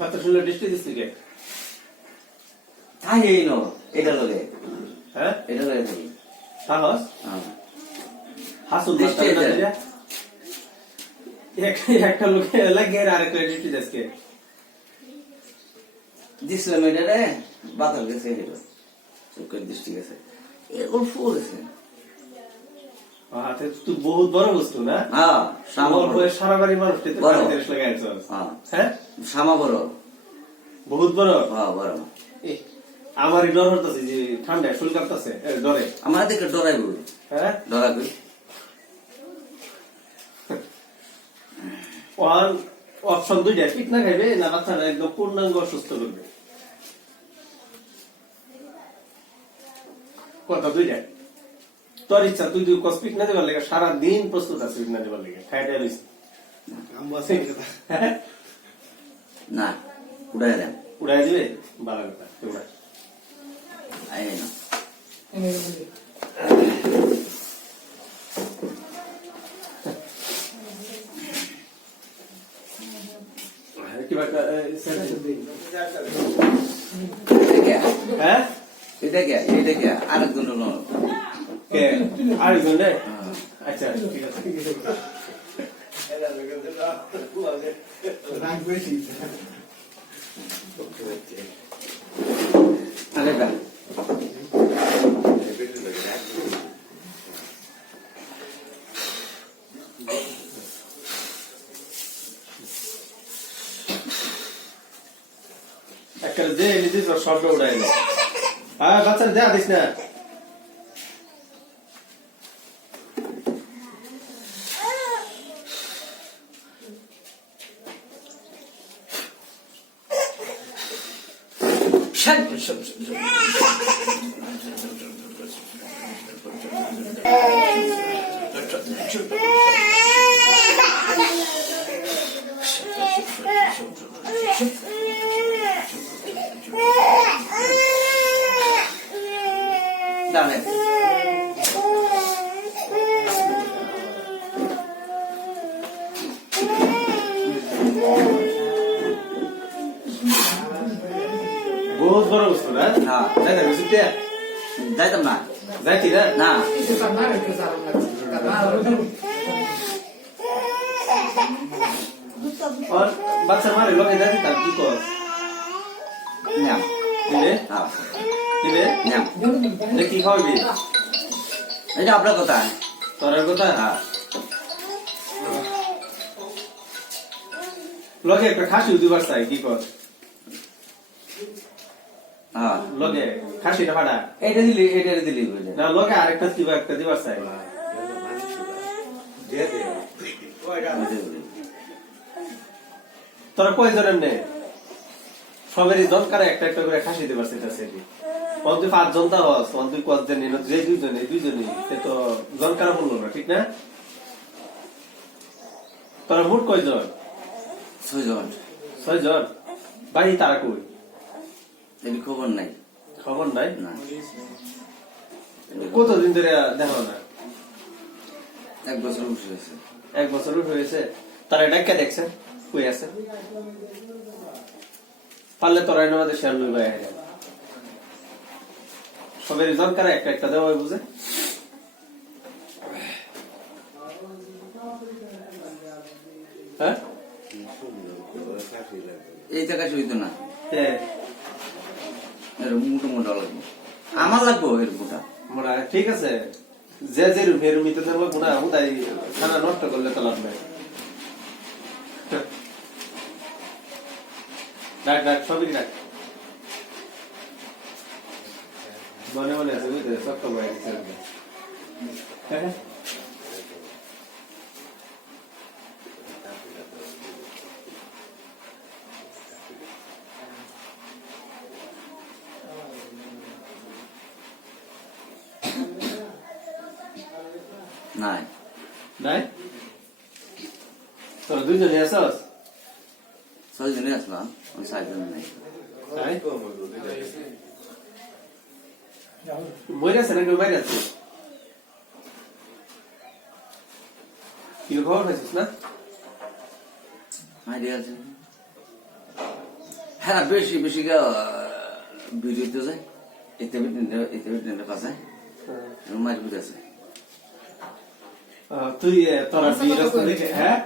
কথা শুনলে দৃষ্টি দিচ্ছি কে? তাই এই নো এটা লগে হ্যাঁ এটা লগে থাকি তাহস হাসুন দৃষ্টি একটা লোকে লাগিয়ে আরেকটা দৃষ্টি দিচ্ছে দিছিলাম এটা রে বাতাল গেছে এটা চোখের দৃষ্টি গেছে এগুলো ফুল গেছে হাতে তুই বহুত বড় বস্তু না? হ্যাঁ সামর হয়ে সারা বাড়ি মানুষটি তো বড়। দেশ লাগাইছ হ্যাঁ সামা বড় বহুত বড় হ্যাঁ বড় এ, আমারই ডর হতেছে যে ঠান্ডায় ফুল কাঁপতেছে ডরে আমার দিকে ডরাইব হ্যাঁ ডরাবি ওয়ান অপশন দুইটা পিট না খাইবে না বাচ্চারা একদম পূর্ণাঙ্গ অসুস্থ করবে কথা দুইটা তোর ইচ্ছা তুই তুই কসপিক না দেবার লেগে সারাদিন প্রস্তুত আছে না দেবার লেগে খাইটা রইস না উড়াই দেন উড়াই দিবে বালা কথা উড়াই আই না কিবা হ্যাঁ এটা কে আরেকজন হলো কে আরেকজন রে আচ্ছা ঠিক আছে আরেকটা একটা যে নিজে শব্দ উড়াইলো হ্যাঁ বাচ্চারা যা দিস না দাঁড়ে বহুত বড় বস্তু না হ্যাঁ যাই না বুঝতে যাইতাম না যাইতি না না আর বাচ্চা মারে লোকে যাইতি তার কি কর নাম দিবে হ্যাঁ দিবে নাম কি খাওয়াবি এটা আপনার কথা তোর কথা হ্যাঁ লগে একটা খাসি দিবার চাই কি কর হ্যাঁ লগে খাসিটা ফাটা এটা দিলি বুঝলে না লগে আরেকটা কিবা একটা দিবার চাই তোরা কয়জন এমনি সবেরই দরকার একটা একটা করে খাসি দিবার চাইতেছে তুই 5 জন তাও তুই কতজন যে দুইজনই সে তো দরকার বললো না ঠিক না তোরা মোট কয়জন 6 জন 6 জন বাড়ি তারা কই এর খবর নাই খবর নাই না কতদিন ধরে দেখো না 1 বছর উঠে গেছে 1 বছর হয়েছে তারা ডাক্কা দেখছে কই আছে পারলে তোরা আমাদের শেয়ার লই ভাই সবের দরকার একটা একটা দেওয়া বুঝে হ্যাঁ এই জায়গা হইতো না হ্যাঁ এর মোটা লাগবে আমার লাগবে এর মোটা মোটা ঠিক আছে যে যে রুমিতে দেবো গুণা হুদাই খানা নষ্ট করলে তো লাভ নাই ডাক ডাক সবই ডাক মনে মনে আছে বুঝতে সব তো বাইরে হ্যাঁ নাই নাই তোরা দুইজনে আসস 6 জনে আসলাম আমি 7 জন নাই তাই মরে আছে নাকি বাইরে আছে কি খবর খাইছিস না আইডিয়া আছে হ্যাঁ বেশি বেশি ভিডিওতে যায় এতে ভিডিও পাশে মাছ বুঝেছে তুই তোরা বিয়ে রাস্তা দেখে হ্যাঁ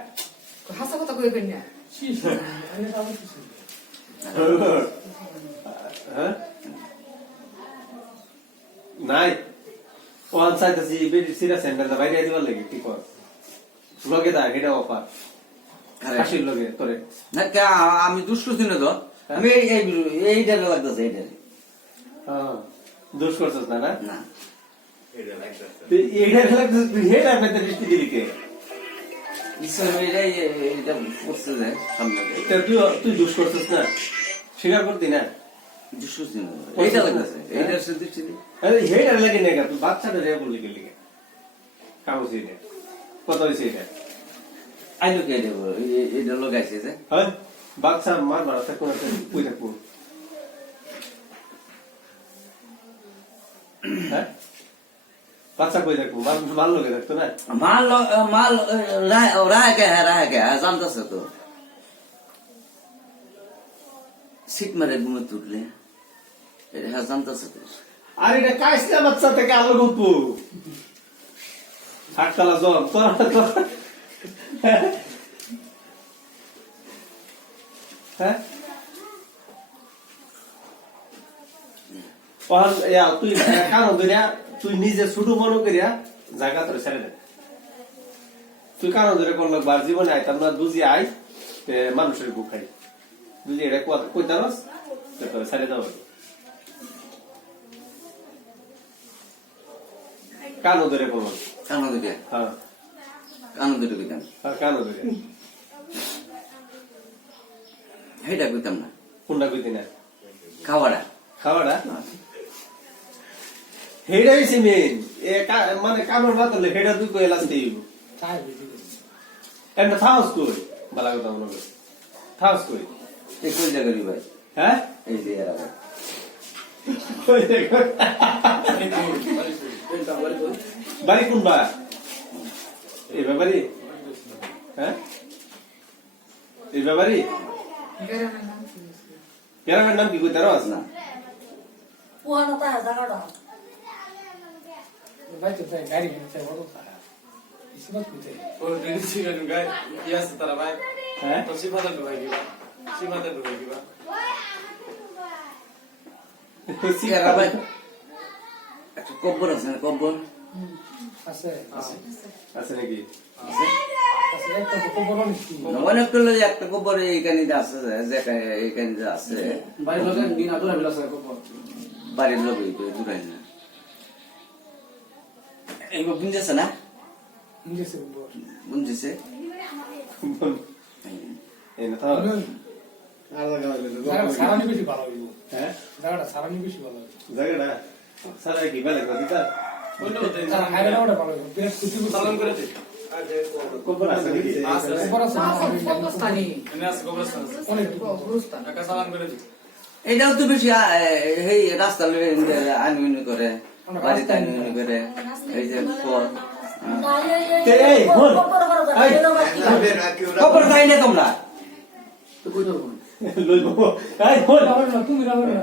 হাসা কথা কই কই না হ্যাঁ নাই ওয়ান সাইড আছে বেশি সিরিয়াস হ্যান্ডেল দা বাইরে দিবার লাগি ঠিক আছে লগে দা এটা অফার হাসির লগে তোরে না কে আমি দুষ্ট ছিল তো আমি এইটা লাগতেছে এইটা হ্যাঁ দোষ করছস না না না এইটা লাগতেছে তুই হেড আর মেতে দৃষ্টি দিলি কে এইটা পড়ছে যায় সামনে তুই দোষ করছস না স্বীকার করতি না দুষ্ট ছিল এইটা লাগতেছে এইটা দৃষ্টি আরে হেড আর লাগে না তুই বাচ্চাটা রে বলি কে লিগে কাগজ এটা কত হইছে এটা আইলো কে দেব এইটা লাগাইছে যে হ্যাঁ বাচ্চা মার মারতে কোন একটা কই থাকবো হ্যাঁ বাচ্চা কই থাকবো ভালো লাগে থাকতো না মাল রায় কে জানতেছে তো সিট মারে ঘুমে তুললে এটা জানতেছে তো আর এটা কাইসলা বাচ্চা থেকে আলো গল্প হাটতলা জল তোরা তো হ্যাঁ তুই কারণ করিয়া তুই নিজে ছোট মনে করিয়া জায়গা তোর ছেড়ে দে তুই কারণ ধরে কোন লোক বার জীবনে আইতাম না বুঝি আই মানুষের বুক খাই বুঝলি এটা কই তারস তোর ছেড়ে দেওয়া কানো ধরে বলো কানো দিকে হ্যাঁ কানো দিকে কইতাম কানো ধরে হেটা কইতাম না কোনটা কইতি না খাওয়াটা খাওয়াটা হেডা হইছে মেন মানে কানোর মাতলে হেডা তুই কই লাস্টে এমন থাউস কই বালা কথা মনে কর থাউস কই এই কই জায়গায় ভাই হ্যাঁ এই যে এরা ভাই কই দেখো বাড়ি কোন বা এই ব্যাপারি হ্যাঁ এই ব্যাপারি গ্রামের নাম কি কই তার আছে না পুহানো তা জায়গাটা বাইতে তাই গাড়ি নিতে বড় তারা ইসমাত কইতে ও দিছি গান গায় ইয়াস তারা ভাই হ্যাঁ তো সিফাতে ঢুকাই দিবা সিফাতে ঢুকাই দিবা এরা ভাই একটা কব্বর আছে না কব্বর আছে আছে নাকি আছে একটা তো বড় মিষ্টি অনেক করলে একটা কব্বর এইখানে আছে এইখানে আছে ভাই লগে দিন আদর হইলা স্যার কো বাড়ির লোক দূরাই না এইবার বুঝেছে না নিজে বড় বুঝেছে এই না থাও জায়গা সারানি বেশি ভালো হইব হ্যাঁ জায়গাটা সারানি বেশি ভালো হইব জায়গাটা সারা কি বেলা কই তা বললো দেন তারা খাইলে না ওটা ভালো হইব বিরাট কুটি সালাম করে দে কোবর আছে নাকি বড় আছে কবরস্থানি এনে আছে কবরস্থান অনেক কবরস্থান একা সালাম করে দে এটাও তো বেশি এই রাস্তা আনবিনি করে বাড়িতে আনবিনি করে এই যে এই বল কবর তাই না তোমরা লইবো এই বল তুমি রাখো না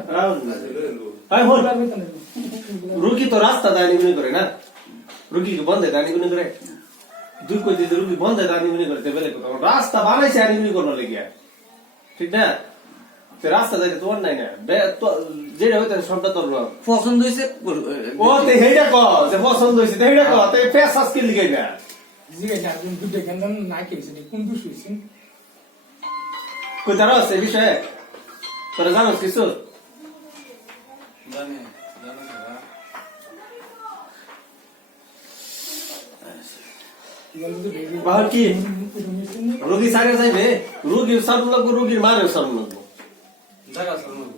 এই বল রুগী তো রাস্তা দানিগুনি করে না রুগী কি বন্ধে দানিগুনি করে দুই কই দিতে রুগী বন্ধে দানিগুনি করে বেলে কথা রাস্তা বানাইছে আনিগুনি করনো লাগিয়া ঠিক না তে রাস্তা যাইতে তোমার নাই না যেটা হইতে সবটা তোর পছন্দ হয়েছে ও তে হেইটা ক যে পছন্দ হইছে তে হেইটা ক তে ফেস আজকে লিগাই না জিগে যা তুমি দুধে কেন না খেয়েছে কোন দুষ হইছে কই তারা আছে বিষয়ে তোরা জানোস কিছু জানে জানো স্যার বাহার কি রোগী সারে যাইবে রোগীর সারুন লাগবো রোগীর মারেও সারুন লাগবো জায়গা সালাম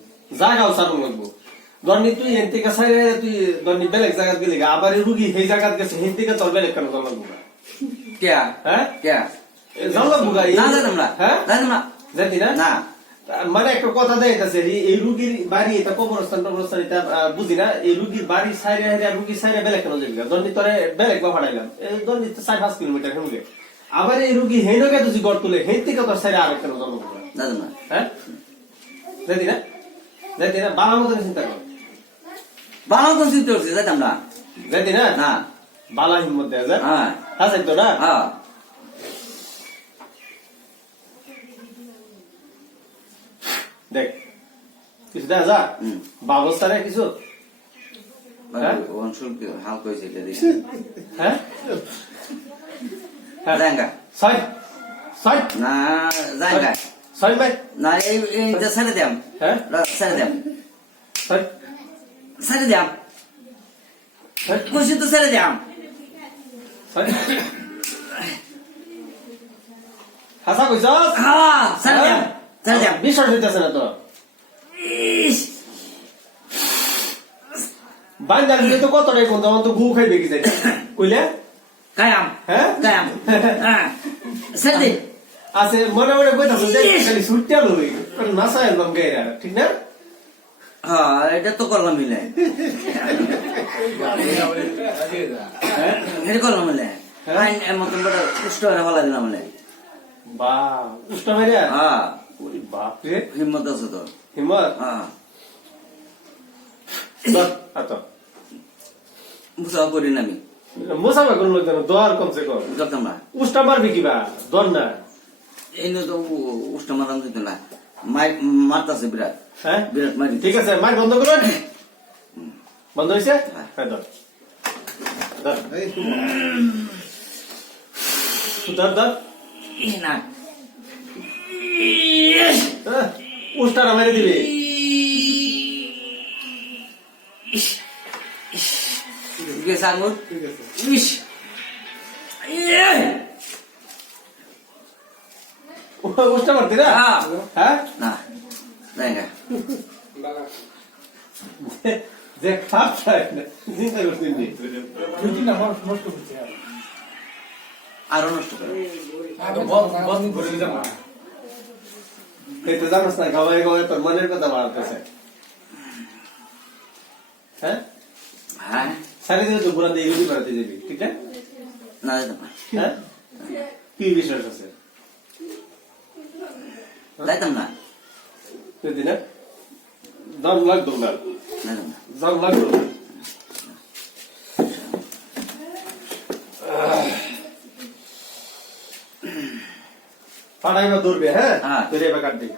জায়গাও সারুন লাগবো ধরনি তুই হেন থেকে সাইরে তুই ধরনি বেলেগ জায়গাত গেলি আবার রুগী সেই জায়গাত গেছে হেন থেকে তোর বেলেগ কেন জান লাগবো কে হ্যাঁ কে জান লাগবো না জানাম না হ্যাঁ জানাম না জানি না না মানে একটা কথা দেখাইতেছে এই রুগীর বাড়ি এটা কবরস্থান টবরস্থান এটা বুঝি না এই রুগীর বাড়ি সাইরে হারিয়া রুগী সাইরে বেলেগ কেন যাবি ধরনি তোরে বেলেগ বা ফাটাইলাম এই ধরনি 4-5 কিলোমিটার হেমগে আবার এই রুগী হেনকে তুই গড় তুলে হেন থেকে তোর সাইরে আরেক কেন জন্ম জানাম না হ্যাঁ যাইতি না যাইতি না বালা মতো চিন্তা কর বানাও তো চিন্তা করছি যাইতাম না যাইতি না না বালা হিম্মত দেয়া যায় হ্যাঁ আছে তো না হ্যাঁ দেখ কিছু দেখা যা হুম ব্যবস্থা নেই কিছু হ্যাঁ? অঞ্চল হালকা হয়েছে এটা দেখি হ্যাঁ হ্যাঁ জায়গা ছয় ছয় না জায়গা ছয় ভাই না এইটা ছেড়ে দিয়াম হ্যাঁ ছেড়ে দিয়াম ছয় ছেড়ে দিয়াম ছয় খুশি তো ছেড়ে দিয়াম ছয় হাসা কইছ হ্যাঁ ছেড়ে দিয়াম ছেড়ে দিয়াম বিশ্বাস হইতেছে না তো ইস বাঙ্গাল দিলে তো কতটাই কোন তখন তো গু খাইবে কি যাই কইলে কায়াম হ্যাঁ কায়াম হ্যাঁ ছেড়ে দে আছে মনে মনে কইতাছ যে খালি ছুটতে লই কোন নাসা এলবাম গাইরা ঠিক না হ্যাঁ এটা তো করলাম মিলে হ্যাঁ এটা করলাম মিলে হ্যাঁ? আইন মতন বড় কুষ্ট হয়ে ফেলা দিলাম মিলে বা উষ্টা মেরে হ্যাঁ ওই বাপ রে হিম্মত আছে তো হিম্মত হ্যাঁ দর আতো বুঝা করি না আমি মোসাফা কোন লোক জানো দর কমসে কম করতাম না উষ্টা মারবি কিবা দর না এই তো উষ্ট মারাম দিত না মারতাছে বিরাট হ্যাঁ বিরাট মারি ঠিক আছে মাইক বন্ধ করুন বন্ধ হয়েছে হ্যাঁ দর দর দর দর না উষ্টাটা মেরে দিবি গেছে আঙুর ইস উষ্টা মারতি না হ্যাঁ। হ্যাঁ না জায়গা যে খাপ খায় না চিন্তা করতেন নি দুই তিনটা মানুষ নষ্ট করছে আরো নষ্ট করে তুই তো জানোস না খাওয়াই খাওয়াই তোর মনের কথা বাড়তেছে হ্যাঁ হ্যাঁ সারি দিলে তো পুরা দিয়ে ইউজি বাড়াতে যাবি ঠিক না না যেতাম না হ্যাঁ কি বিশ্বাস আছে যাইতাম না তুই না দাম লাগতো না যাইতাম না দাম লাগতো না পাড়াইবা দৌড়বে হ্যাঁ হ্যাঁ। তুই এবার কাট দিবি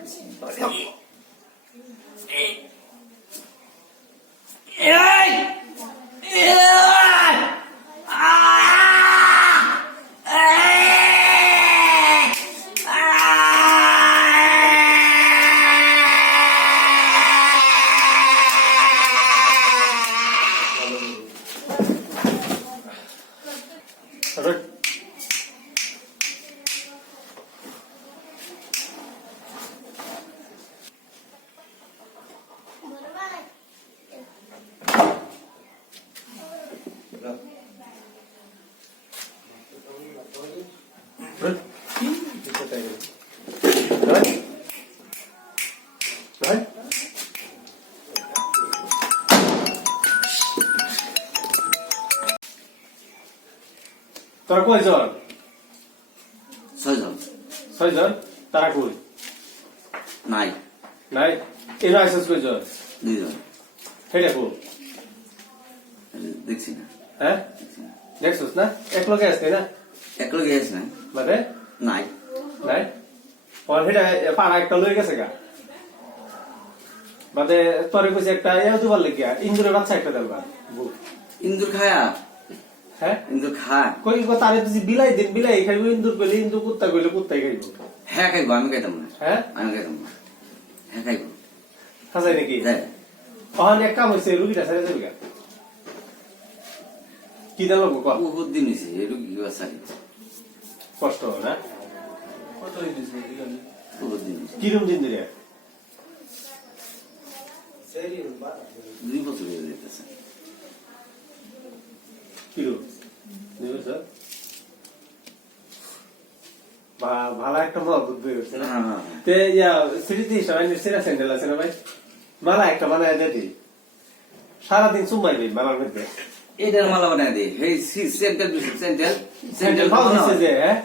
এই তোর কয়জন 6 জন 6 জন তারা কই নাই নাই এরা আইসস কয়জন 2 জন সেটা কই দেখছি না হ্যাঁ দেখছস না এক লগে আসতে না এক লগে গেছে না মানে নাই নাই ওর হেটা পাড়া একটা লয়ে গেছে গা মানে তোরে কইছে একটা ইয়া দুবার লাগিয়া ইন্দুরের বাচ্চা একটা দেলবা ইন্দুর খায়া হ্যাঁ ইন্দুর খা কই গো তারে তুই বিলাই দিন বিলাই খাইবো ইন্দুর কইলে ইন্দুর কুত্তা কইলে কুত্তাই খাইবো হ্যাঁ খাইবো আমি খাইতাম না হ্যাঁ আমি খাইতাম না হ্যাঁ খাইবো হাসাই নাকি যাই ওখানে এক কাম হয়েছে রুগীটা ছেড়ে যাবে গা কি দেন লোক ক বহুত দিন হয়েছে এটু কি সারি কষ্ট হবে না কত দিয়েছে বহুত দিন হয়েছে কিরম দিন ধরে 2 বছর হয়ে যেতেছে কিরম 2 বছর ভালো একটা মহব্বত হয়ে গেছে না হ্যাঁ তে ইয়া স্মৃতি সবাই সেরা স্যান্ডেল আছে না ভাই মালা একটা বানায় দিতে সারাদিন চুমাইবি মালার মধ্যে এটার মালা বানাই দে এই সেন্টার স্যান্ডেল ভালো দিচ্ছে যে হ্যাঁ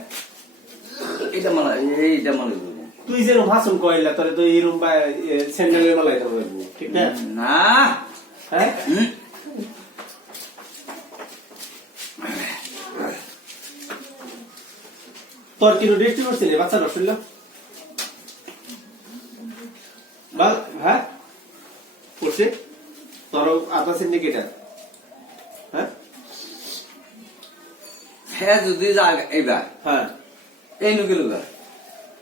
এটা মালা এইটা মালা তুই যেরকম ভাষণ কইলা তোরে তো এরকম বা স্যান্ডেলের মালাই দেবো ঠিক না না হ্যাঁ তোর কি রেস্টি করছিলি বাচ্চা রসুল্লা হ্যাঁ করছে তোর আধা সিন্ডিকেটার হ্যাঁ হ্যাঁ যদি এবার হ্যাঁ এই নু গেল গা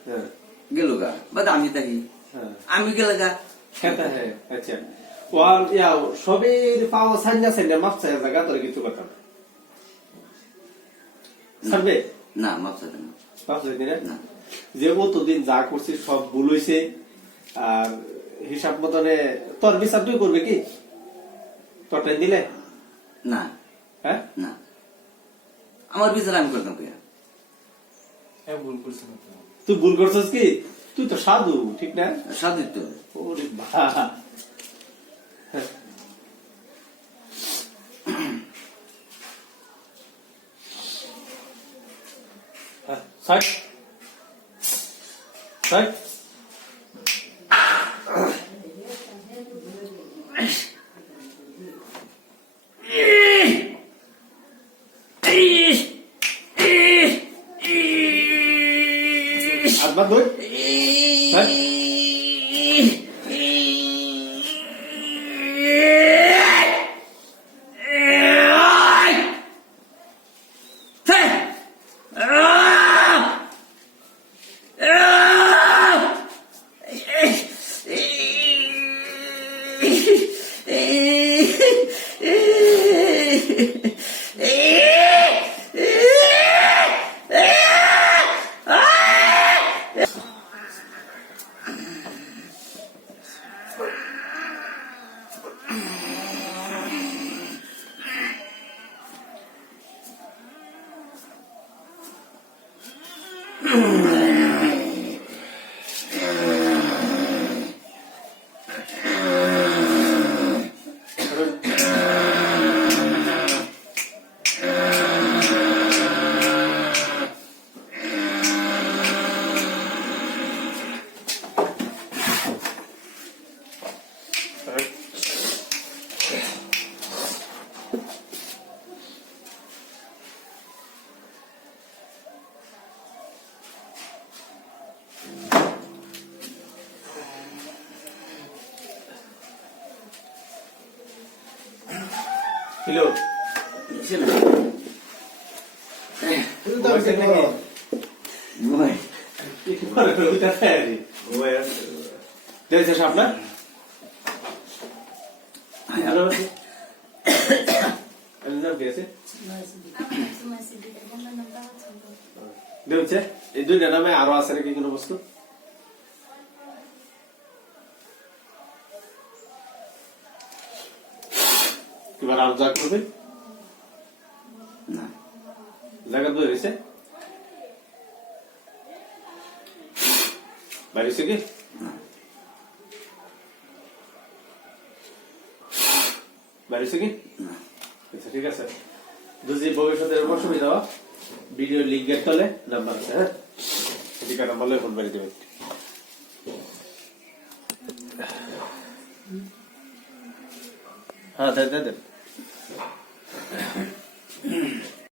হ্যাঁ গেল গা বাদ আমি থাকি হ্যাঁ আমি গেল গা খেতে হ্যাঁ আচ্ছা ওয়াল ইয়াও সবের পাওয়া সাইনা সাইনা মাপ চাই জায়গা তোর কিছু কথা সারবে না মাপ সাথে না মাপ চাই না না যে কতদিন যা করছিস সব ভুল হইছে আর হিসাব মতনে তোর বিচার তুই করবে কি তোরটাই দিলে না হ্যাঁ না আমার বিচার আমি করতাম কে হ্যাঁ ভুল করছি না তো। তুই ভুল করছিস কি তুই তো সাধু ঠিক না সাদিত ওরে বাবা সাইড সাইড আদবা দই side Hello. Dari siapa nak? Anda biasa? দেখছে এই দুইটা নামে আরো আছে নাকি কোনো বস্তু এবার আর যা করবে না জায়গা তো রয়েছে বাইরে কি বাইরে কি আচ্ছা ঠিক আছে যদি ভবিষ্যতের অসুবিধা হয় ভিডিও লিঙ্কের তলে নাম্বার আছে হ্যাঁ ঠিকানা বলে ফোন বাড়ি দেবে হ্যাঁ দেন